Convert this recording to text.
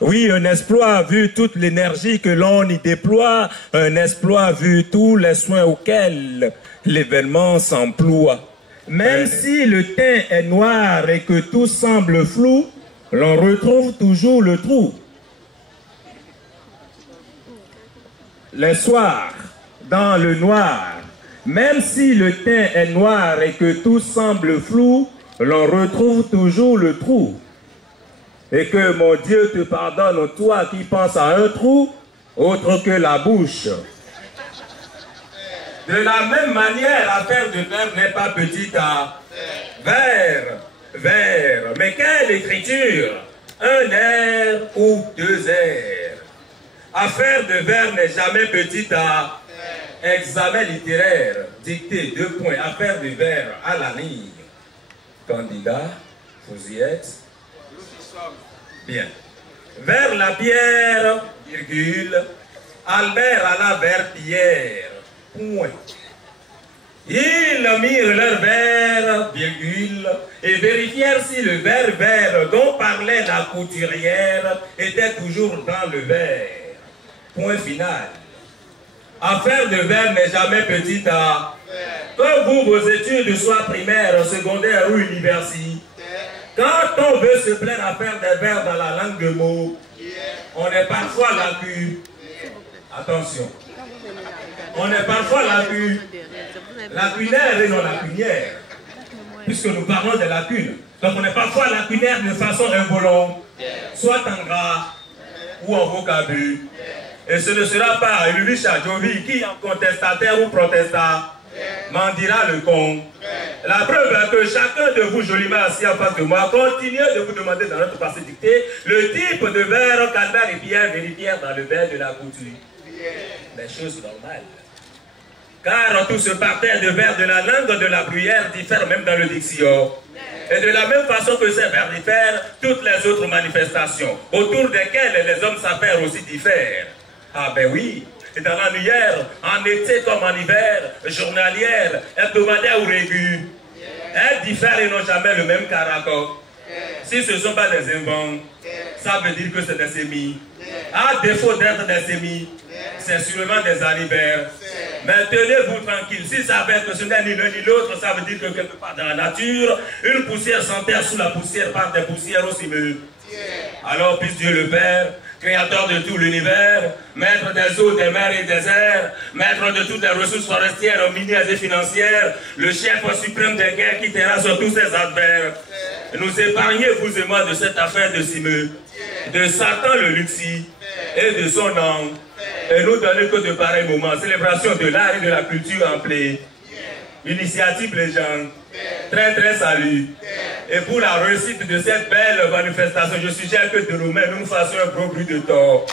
Oui, un exploit vu toute l'énergie que l'on y déploie, un exploit vu tous les soins auxquels l'événement s'emploie. Même si le teint est noir et que tout semble flou, l'on retrouve toujours le trou. Les soirs, dans le noir, même si le teint est noir et que tout semble flou, l'on retrouve toujours le trou. Et que mon Dieu te pardonne, toi qui penses à un trou, autre que la bouche. De la même manière, l'affaire de verre n'est pas petite à vers, vers. Mais quelle écriture? Un air ou deux airs. Affaire de vers n'est jamais petite à examen littéraire. Dictée, 2 points. Affaire de vers à la ligne. Candidat, vous y êtes? Bien. Vers la pierre, virgule, Albert alla vers Pierre, point. Ils mirent leur verre, virgule, et vérifièrent si le verre dont parlait la couturière était toujours dans le verre. Point final. Affaire de verre n'est jamais petite à... Comme vous, vos études soient primaires, secondaires ou universitaires, quand on veut se plaire à faire des vers dans la langue de mots, on est parfois lacunaire. Attention. On est parfois lacunaire et non lacunière. Puisque nous parlons des lacunes. Donc on est parfois lacunaire de façon involontaire, soit en gras ou en vocabulaire. Et ce ne sera pas Ulrich Adjovi qui, en contestataire ou protestant, m'en dira le compte. La preuve est que chacun de vous, joliment assis en face de moi, continue de vous demander dans notre passé dicté le type de vers qu'Albert et Pierre vérifièrent dans le vers de la couture. Les choses normales. Car tout ce parterre de vers de la langue de la bruyère diffère même dans le diction. Et de la même façon que ces vers diffèrent, toutes les autres manifestations, autour desquelles les hommes s'affairent aussi diffèrent. Ah ben oui. Et dans l'annuaire, en été comme en hiver, journalière, hebdomadaire ou régulière, elles diffèrent et n'ont jamais le même caractère. Si ce ne sont pas des invents, ça veut dire que c'est des sémis. À défaut d'être des sémis, c'est sûrement des anniversaires. Mais tenez-vous tranquille, si ça veut être que ce n'est ni l'un ni l'autre, ça veut dire que quelque part dans la nature, une poussière s'enterre sous la poussière par des poussières aussi mûres. Alors puisse Dieu le Père, créateur de tout l'univers, maître des eaux, des mers et des airs, maître de toutes les ressources forestières, minières et financières, le chef suprême des guerres qui terrasse tous ses adversaires, nous épargnez, vous et moi, de cette affaire de Simeux, de Satan le Luxi et de son ange, et nous donner que de pareils moments, célébration de l'art et de la culture en plaie, initiative légende, très très salut. Et pour la réussite de cette belle manifestation, je suggère que de nous-mêmes nous fassions un gros bruit de tort.